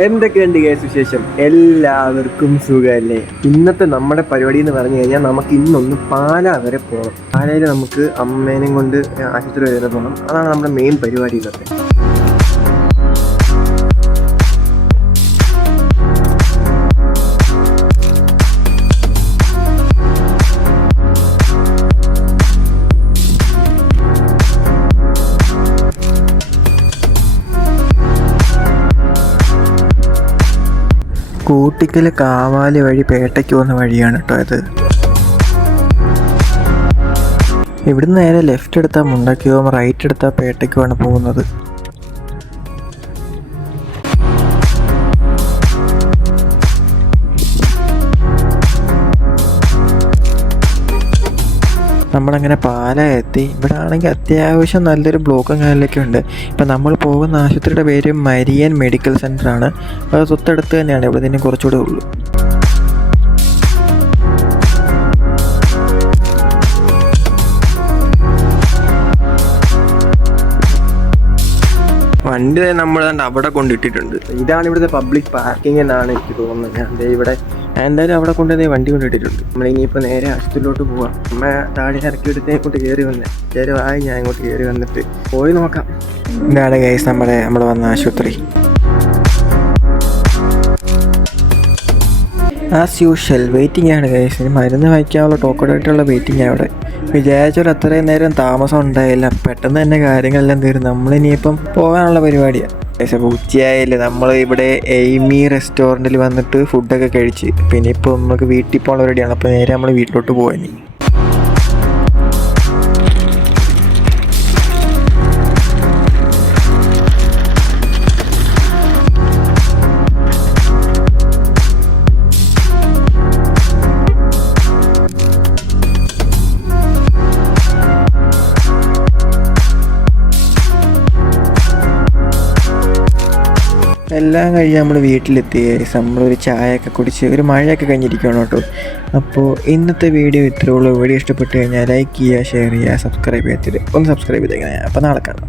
എന്തൊക്കെയുണ്ട് കേസ് വിശേഷം? എല്ലാവർക്കും സുഖമല്ലേ? ഇന്നത്തെ നമ്മുടെ പരിപാടി എന്ന് പറഞ്ഞു കഴിഞ്ഞാൽ നമുക്ക് ഇന്നൊന്ന് പാലാ വരെ പോകണം. പാലയിൽ നമുക്ക് അമ്മേനെയും കൊണ്ട് ആശുപത്രി വരെ പോകണം. അതാണ് നമ്മുടെ മെയിൻ പരിപാടി ഇന്നത്തെ. കൂട്ടിക്കൽ കാവാലി വഴി പേട്ടയ്ക്ക് പോകുന്ന വഴിയാണ് കേട്ടോ ഇത്. ഇവിടുന്ന് നേരെ ലെഫ്റ്റ് എടുത്താൽ മുണ്ടക്കവും റൈറ്റ് എടുത്താൽ പേട്ടയ്ക്കുമാണ് പോകുന്നത്. നമ്മളങ്ങനെ പാലാ എത്തി. ഇവിടെ ആണെങ്കിൽ അത്യാവശ്യം നല്ലൊരു ബ്ലോക്കും കാര്യങ്ങളൊക്കെ ഉണ്ട്. ഇപ്പം നമ്മൾ പോകുന്ന ആശുപത്രിയുടെ പേര് മരിയൻ മെഡിക്കൽ സെൻ്ററാണ്. അത് തൊട്ടടുത്ത് തന്നെയാണ്. ഇവിടെ തന്നെ കുറച്ചുകൂടെ ഉള്ളൂ. വണ്ടി നമ്മൾ അവിടെ കൊണ്ടിട്ടിട്ടുണ്ട്. ഇതാണ് ഇവിടുത്തെ പബ്ലിക് പാർക്കിംഗ് എന്നാണ് എനിക്ക് തോന്നുന്നത്. ഞാൻ ഇവിടെ എന്തായാലും അവിടെ കൊണ്ടുവന്നേ വണ്ടി കൊണ്ടിട്ടിട്ടുണ്ട്. നമ്മളിനിയിപ്പോൾ നേരെ ആശുപത്രിയിലോട്ട് പോവാം. അമ്മ താഴെ ഇറക്കിയെടുത്ത് ഇങ്ങോട്ട് കയറി വന്നേ. ആയി ഞാൻ ഇങ്ങോട്ട് കയറി വന്നിട്ട് പോയി നോക്കാം. ഇതാണ് ഗൈസ് നമ്മൾ വന്ന ആശുപത്രി. ആസ് യൂഷ്വൽ വെയിറ്റിംഗ് ആണ് ഗൈസ്. മരുന്ന് വയ്ക്കാനുള്ള ടോക്കണായിട്ടുള്ള വെയിറ്റിംഗ് അവിടെ. വിചാരിച്ചൊരു അത്രയും നേരം താമസം ഉണ്ടായില്ല. പെട്ടെന്ന് തന്നെ കാര്യങ്ങളെല്ലാം തീർന്നു. നമ്മളിനിയിപ്പം പോകാനുള്ള പരിപാടിയാണ്. ഉച്ചയായില്ലേ. നമ്മൾ ഇവിടെ എയ്മി റെസ്റ്റോറൻറ്റിൽ വന്നിട്ട് ഫുഡൊക്കെ കഴിച്ച് പിന്നെ ഇപ്പോൾ നമുക്ക് വീട്ടിൽ പോകാനുള്ള പരിപാടിയാണ്. അപ്പോൾ നേരെ നമ്മൾ വീട്ടിലോട്ട് പോകാൻ. എല്ലാം കഴിഞ്ഞ് നമ്മൾ വീട്ടിലെത്തി. നമ്മളൊരു ചായയൊക്കെ കുടിച്ച് ഒരു മഴയൊക്കെ കഴിഞ്ഞിരിക്കുകയാണ് കേട്ടോ. അപ്പോൾ ഇന്നത്തെ വീഡിയോ ഇത്രയേ ഉള്ളൂ. വീഡിയോ ഇഷ്ടപ്പെട്ട് കഴിഞ്ഞാൽ ലൈക്ക് ചെയ്യുക, ഷെയർ ചെയ്യുക, സബ്സ്ക്രൈബ് ചെയ്തിട്ട് ഒന്ന് സബ്സ്ക്രൈബ് ചെയ്തേക്കണേ. അപ്പോൾ നാളെ കാണാം.